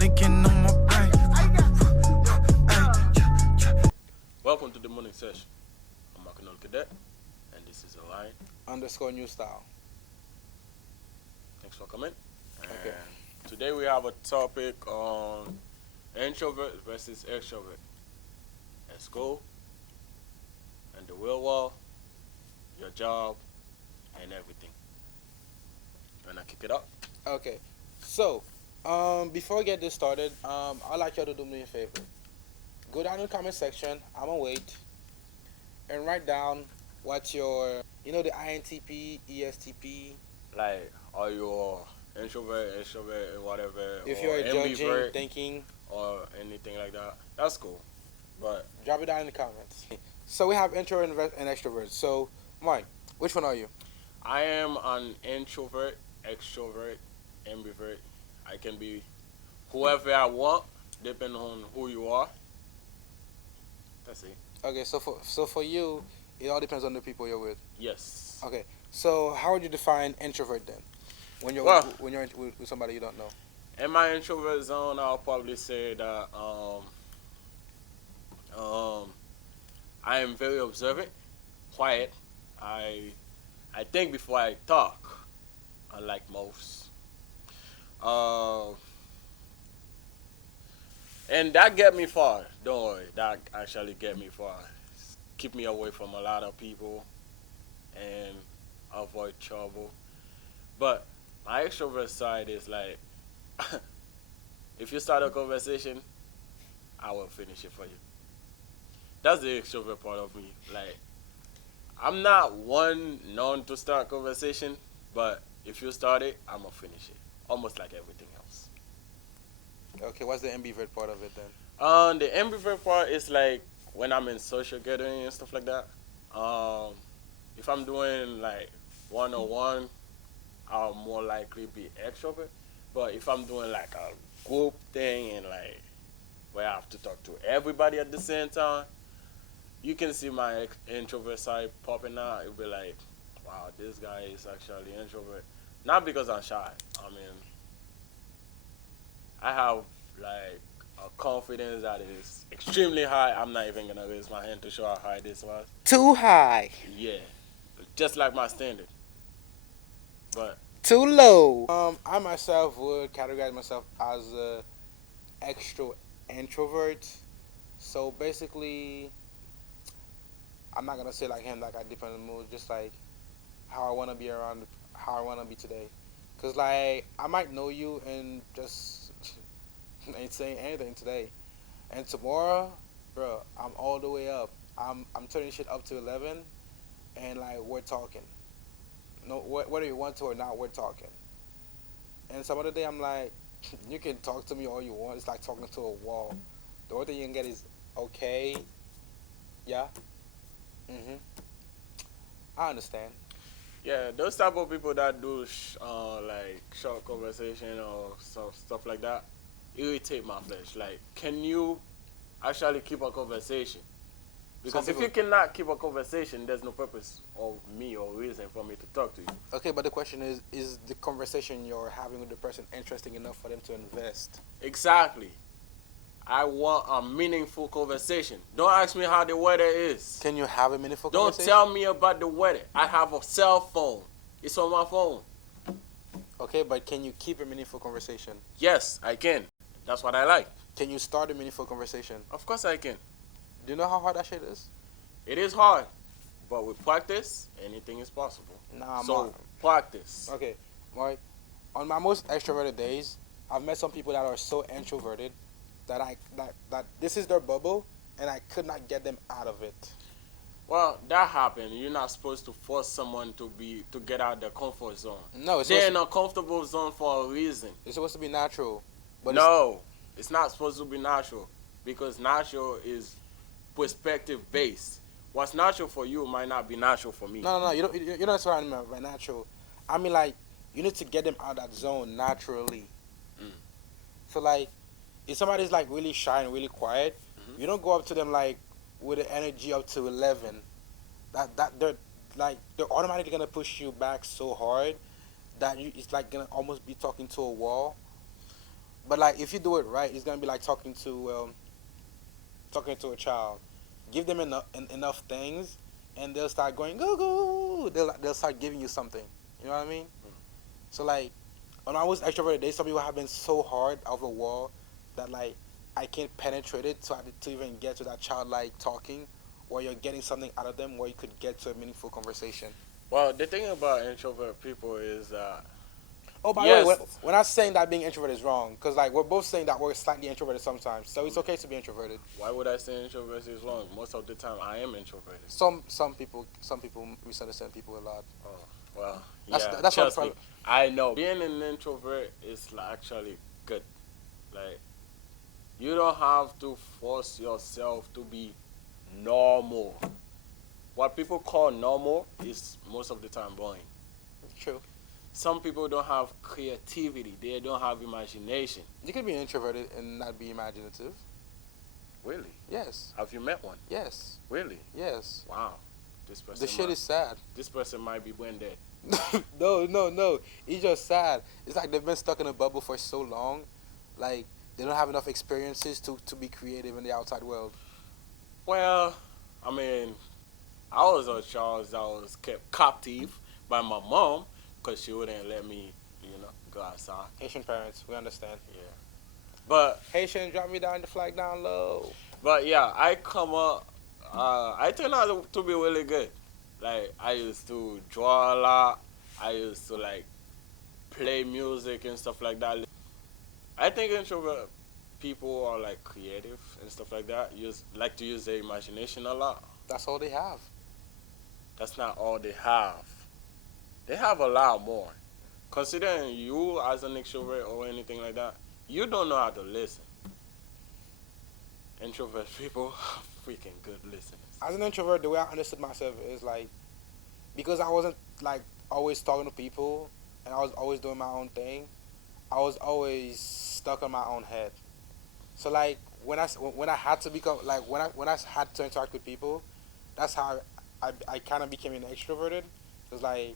Linking on my brain. Welcome to the morning session. I'm Markinol Cadet, and this is a line _new style. Thanks for coming. And Okay. today we have a topic on introvert versus extrovert at school, and the real world, your job, and everything. You wanna kick it up? Okay. So, before we get this started, I'd like y'all to do me a favor. Go down in the comment section. I'm gonna wait and write down what your, the INTP, ESTP. Like, are you introvert, extrovert, and whatever, If or you're judging, ambivert, thinking, or anything like that? That's cool. But drop it down in the comments. So we have introvert and extrovert. So, Mike, which one are you? I am an introvert, extrovert, ambivert. I can be whoever I want, depending on who you are. That's it. Okay. So for you, it all depends on the people you're with. Yes. Okay. So how would you define introvert then? When you're Well- with somebody you don't know. In my introvert zone, I'll probably say that I am very observant, quiet. I think before I talk, unlike most. And that get me far. Don't worry, that actually get me far. Keep me away from a lot of people and avoid trouble. But my extrovert side is like, if you start a conversation, I will finish it for you. That's the extrovert part of me. Like, I'm not one known to start conversation, but if you start it, I'm gonna finish it. Almost like everything else. Okay. What's the ambivert part of it then? The ambivert part is like when I'm in social gathering and stuff like that. If I'm doing like one-on-one, I'll more likely be extrovert. But if I'm doing like a group thing and like where I have to talk to everybody at the same time, you can see my introvert side popping out. It'll be like, wow, this guy is actually introvert. Not because I'm shy. I mean, I have like a confidence that is extremely high. I'm not even gonna raise my hand to show how high this was. Too high. Yeah, just like my standard. But Too low. I myself would categorize myself as a extra introvert. So basically, I'm not gonna say like him, like I depend on the mood, just like how I wanna be around, how I wanna be today. Cause like I might know you and just ain't saying anything today, and tomorrow, bro, I'm all the way up. I'm turning shit up to 11, and like we're talking. No, whether you want to or not, we're talking. And some other day, I'm like, you can talk to me all you want. It's like talking to a wall. The only thing you can get is okay, yeah, I understand. yeah, those type of people that do like short conversation or stuff like that irritate my flesh. Like, can you actually keep a conversation? Because Some if you people- cannot keep a conversation, there's no purpose of me or reason for me to talk to you. Okay, but the question is the conversation you're having with the person interesting enough for them to invest? Exactly. I want a meaningful conversation. Don't ask me how the weather is. Can you have a meaningful Don't conversation? tell me about the weather. I have a cell phone. It's on my phone. Okay, but can you keep a meaningful conversation? Yes, I can. That's what I like. Can you start a meaningful conversation? Of course I can. Do you know how hard that shit is? It is hard, but with practice, anything is possible. Nah, So man. practice. Okay, right. On my most extroverted days, I've met some people that are so introverted that that this is their bubble, and I could not get them out of it. Well, that happened. You're not supposed to force someone to get out of their comfort zone. No, it's They're supposed, in a comfortable zone for a reason. it's supposed to be natural. But No, it's not supposed to be natural, because natural is perspective based. What's natural for you might not be natural for me. No. You don't. You don't what I mean by natural. I mean like you need to get them out of that zone naturally. Mm. So like, if somebody's like really shy and really quiet, you don't go up to them like with the energy up to 11. That they're like they're automatically gonna push you back so hard that it's like gonna almost be talking to a wall. But like if you do it right, it's gonna be like talking to a child. Give them enough things, and they'll start going go go. They'll start giving you something. You know what I mean? So like when I was extroverted, there's some people have been so hard of a wall that like I can't penetrate it to even get to that childlike talking, where you're getting something out of them, where you could get to a meaningful conversation. Well, the thing about introvert people is that Oh, by the way, yes, we're not saying that being introverted is wrong, because like we're both saying that we're slightly introverted sometimes, so it's okay to be introverted. why would I say introvert is wrong? Most of the time, I am introverted. Some people misunderstand people a lot. Oh, well, That's yeah, that's what trust me, I know. Being an introvert is actually good. Like, you don't have to force yourself to be normal. What people call normal is most of the time boring. true. Some people don't have creativity. They don't have imagination. You can be introverted and not be imaginative. Really? Yes, Have you met one? yes, Really? yes. Wow. This person. The shit is sad. This person might be brain dead. No. It's just sad. It's like they've been stuck in a bubble for so long, like they don't have enough experiences to be creative in the outside world. Well, I mean, I was a child that was kept captive by my mom because she wouldn't let me, go outside. Haitian parents, we understand. Yeah. But Haitian, drop me down the flag down low. but yeah, I come up. I turned out to be really good. Like I used to draw a lot. I used to like play music and stuff like that. I think introvert people are like creative and stuff like that. Like to use their imagination a lot. That's all they have. That's not all they have. They have a lot more. Considering you as an extrovert or anything like that, you don't know how to listen. Introvert people are freaking good listeners. As an introvert, the way I understood myself is like because I wasn't like always talking to people and I was always doing my own thing. I was always stuck in my own head. So like when I had to become like when I had to interact with people, that's how I kind of became an extroverted. Cause like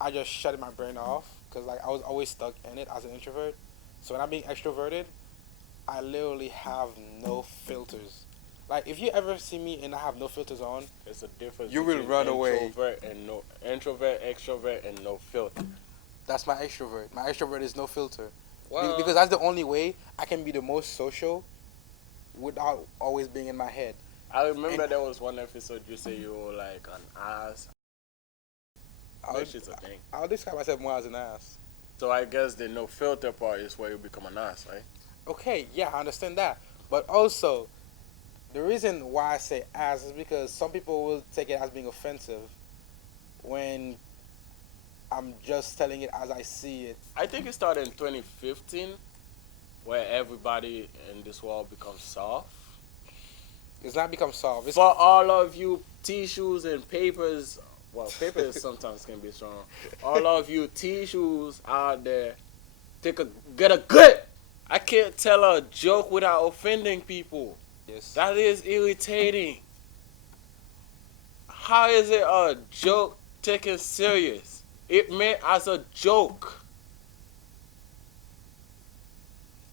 I just shut my brain off. Cause like I was always stuck in it as an introvert. So when I'm being extroverted, I literally have no filters. Like if you ever see me and I have no filters on, There's a difference You will between run away. introvert, extrovert, and no filter. that's my extrovert. My extrovert is no filter. Well, Because that's the only way I can be the most social without always being in my head. I remember there was one episode you say you were like an ass. I'll, Which is a thing. I'll describe myself more as an ass. So I guess the no filter part is where you become an ass, right? Okay, yeah, I understand that. But also, the reason why I say ass is because some people will take it as being offensive when I'm just telling it as I see it. I think it started in 2015 where everybody in this world becomes soft. It's not become soft. It's For all of you tissues and papers, well, papers sometimes can be strong. All of you tissues out there, get a grip. I can't tell a joke without offending people. yes. That is irritating. How is it a joke taken serious? It meant as a joke.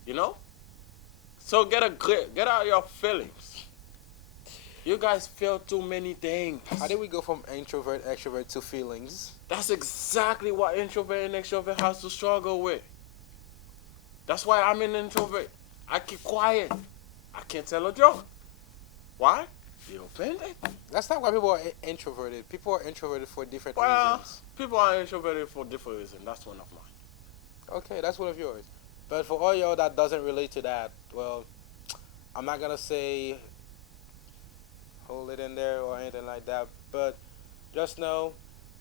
You know? So get a grip. Get out your feelings. You guys feel too many things. How did we go from introvert, extrovert to feelings? That's exactly what introvert and extrovert has to struggle with. That's why I'm an introvert. I keep quiet. I can't tell a joke. Why? You offended? That's not why people are introverted. People are introverted for different Well, reasons. people are introverted for different reasons. That's one of mine. Okay, that's one of yours. But for all y'all that doesn't relate to that, well, I'm not gonna say hold it in there or anything like that. But just know,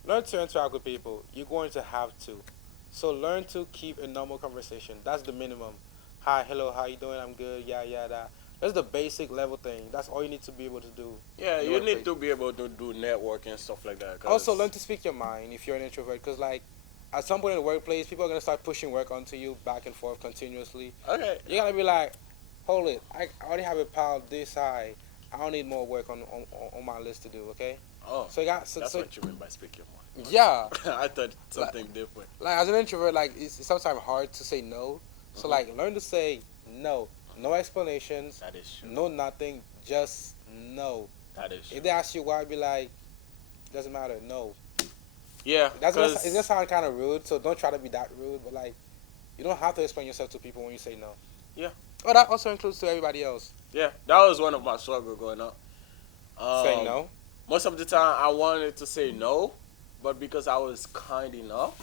learn to interact with people. You're going to have to. So learn to keep a normal conversation. That's the minimum. Hi, hello, how you doing? I'm good. Yeah, yeah, that. That's the basic level thing. That's all you need to be able to do. Yeah, in the you need workplace. to be able to do networking and stuff like that. 'Cause Also, learn to speak your mind if you're an introvert. Because, like, at some point in the workplace, people are going to start pushing work onto you back and forth continuously. Okay. You got to be like, hold it. I already have a pile this high. I don't need more work on my list to do. Okay. Oh, So that's what you mean by speaking more. yeah. I thought something different. Like as an introvert, like it's sometimes hard to say no. So like learn to say no. No explanations. That is true. No nothing. Just no. That is true. If they ask you why, be like, doesn't matter. No. Yeah, It's gonna because sound kind of rude. So don't try to be that rude. But like, you don't have to explain yourself to people when you say no. Yeah. Oh, that also includes to everybody else. yeah, that was one of my struggles growing up. Saying no. Most of the time, I wanted to say no, but because I was kind enough,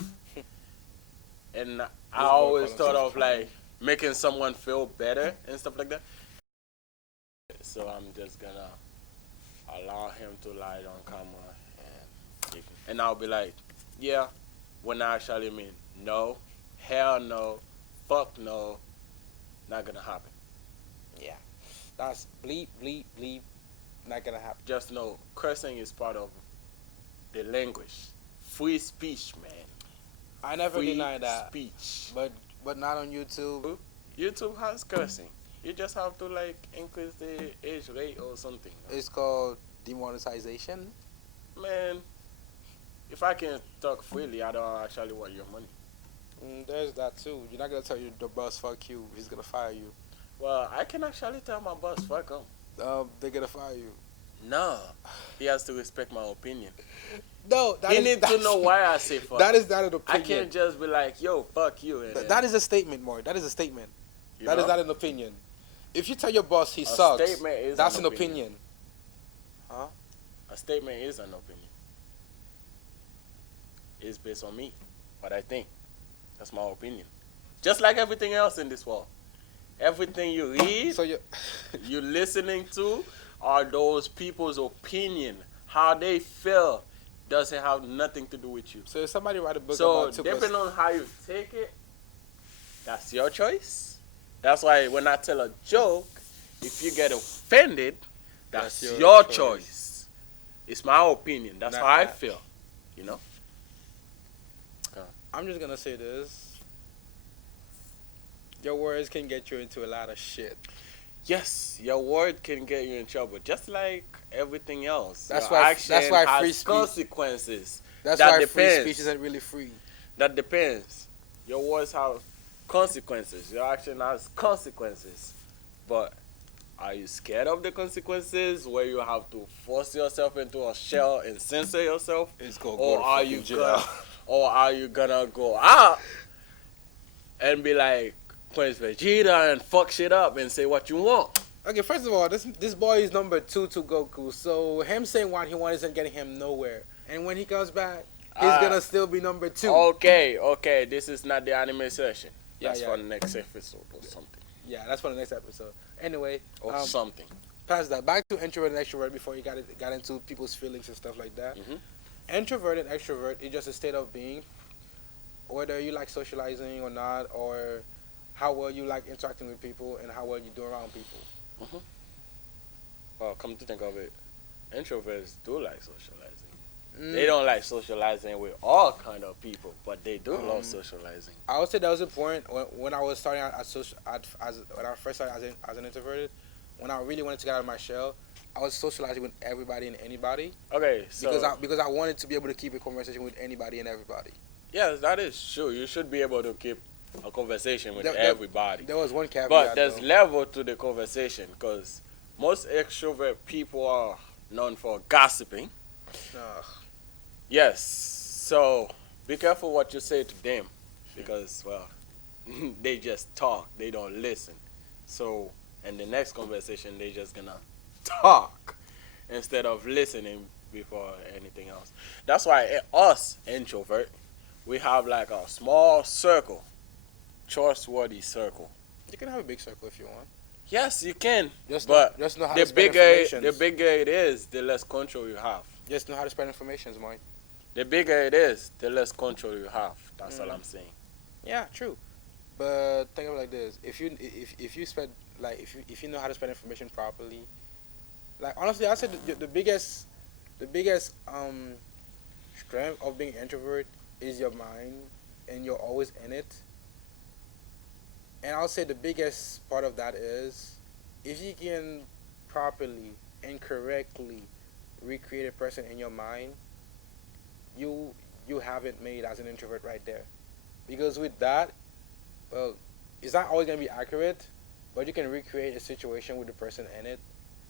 and I always thought of like making someone feel better and stuff like that. So I'm just gonna allow him to lie on camera, and I'll be like, yeah, when I actually mean no, hell no, fuck no, not gonna happen. Yeah. That's bleep bleep bleep. Not gonna happen. Just know cursing is part of the language. Free speech, man. I never Free deny that. speech. But not on YouTube. YouTube has cursing. You just have to like increase the age rate or something. It's called demonetization. Man, if I can talk freely, I don't actually want your money. There's that too. You're not gonna tell the boss fuck you. He's gonna fire you. Well, I can actually tell my boss, fuck him. They're gonna fire you. No, he has to respect my opinion. No, He needs to know why I say fuck. That is not an I opinion. can't just be like, yo, fuck you. And That is a statement, Mark. That is a statement. you That is know? not an opinion. If you tell your boss he A sucks, statement is that's an an opinion. Huh? A statement is an opinion. It's based on me, what I think. That's my opinion. Just like everything else in this world. Everything you read, So you, you listening to, are those people's opinion. How they feel doesn't have nothing to do with you. so if somebody write a book So about 2+, depending on how you take it, that's your choice. That's why when I tell a joke, if you get offended, that's That's your your choice. choice. It's my opinion. That's Nah, how I nah. feel. You know? I'm just gonna say this. Your words can get you into a lot of shit. Yes, your word can get you in trouble, just like everything else. That's Your why- action that's why has free speech- consequences. That's That why free depends. speech isn't really free. That depends. Your words have consequences. Your action has consequences. But are you scared of the consequences where you have to force yourself into a shell and censor yourself? It's gonna Or go to are fucking you jail. gonna or are you gonna go out and be like Prince Vegeta and fuck shit up and say what you want? Okay, first of all, this boy is number 2 to Goku, so him saying what he wants isn't getting him nowhere. And when he comes back, he's gonna still be number 2. Okay, this is not the anime session. Yeah, That's yeah. for the next episode or something. Yeah, that's for the next episode. Anyway, Or something. past that, back to introvert and extrovert before you got into people's feelings and stuff like that. Mhm. Introvert and extrovert is just a state of being, whether you like socializing or not, or how well you like interacting with people and how well you do around people. Well, come to think of it, introverts do like socializing. Mm. They don't like socializing with all kind of people, but they do love socializing. I would say that was a point when I was starting out when I first started as an introverted, when I really wanted to get out of my shell. I was socializing with everybody and anybody Okay, so because I wanted to be able to keep a conversation with anybody and everybody. yes, that is true. You should be able to keep a conversation with There- everybody. There was one caveat, But there's though. level to the conversation because most extrovert people are known for gossiping. Ugh. Yes, so be careful what you say to them because, well, they just talk, they don't listen. So, in the next conversation, they just gonna talk instead of listening before anything else. That's why us, introvert, we have like a small circle, trustworthy circle. You can have a big circle if you want. Yes, you can, Just but just know how the to spread bigger information. the bigger it is, the less control you have. Just know how to spread information, Mike. The bigger it is, the less control you have. That's all I'm saying. Yeah, true. But think of it like this: if you spread if you know how to spread information properly, like honestly, I said the biggest strength of being an introvert is your mind, and you're always in it. And I'll say the biggest part of that is if you can properly incorrectly recreate a person in your mind, you have it made as an introvert right there. Because with that, well, it's not always gonna be accurate, but you can recreate a situation with the person in it,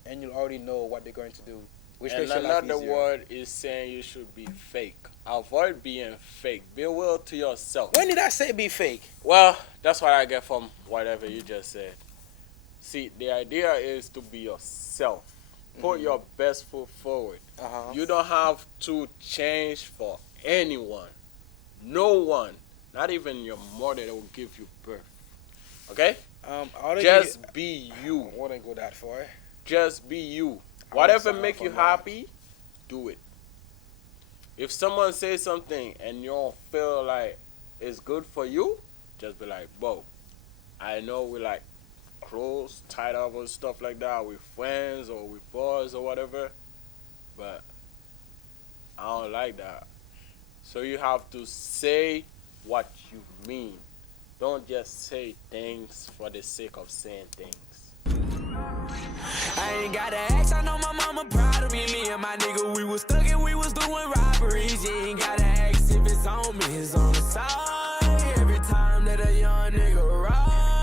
and you'll already know what they're going to do, which And makes your life another easier. word is saying you should be fake. Avoid being fake. Be real to yourself. When did I say be fake? Well, that's what I get from whatever you just said. See, the idea is to be yourself. Put your best foot forward. Uh-huh. You don't have to change for anyone. No one. Not even your mother that will give you birth. Okay? Just be you. I wouldn't go that far. Just be you. I Whatever wouldn't sign make up you on that. happy, do it. If someone says something and you don't feel like it's good for you, just be like, bro, I know we like close, tied up and stuff like that with friends or with boys or whatever, but I don't like that. So you have to say what you mean. Don't just say things for the sake of saying things. I ain't gotta ask, I know my mama proud of me. Me and my nigga, we was stuck and we was doing robberies.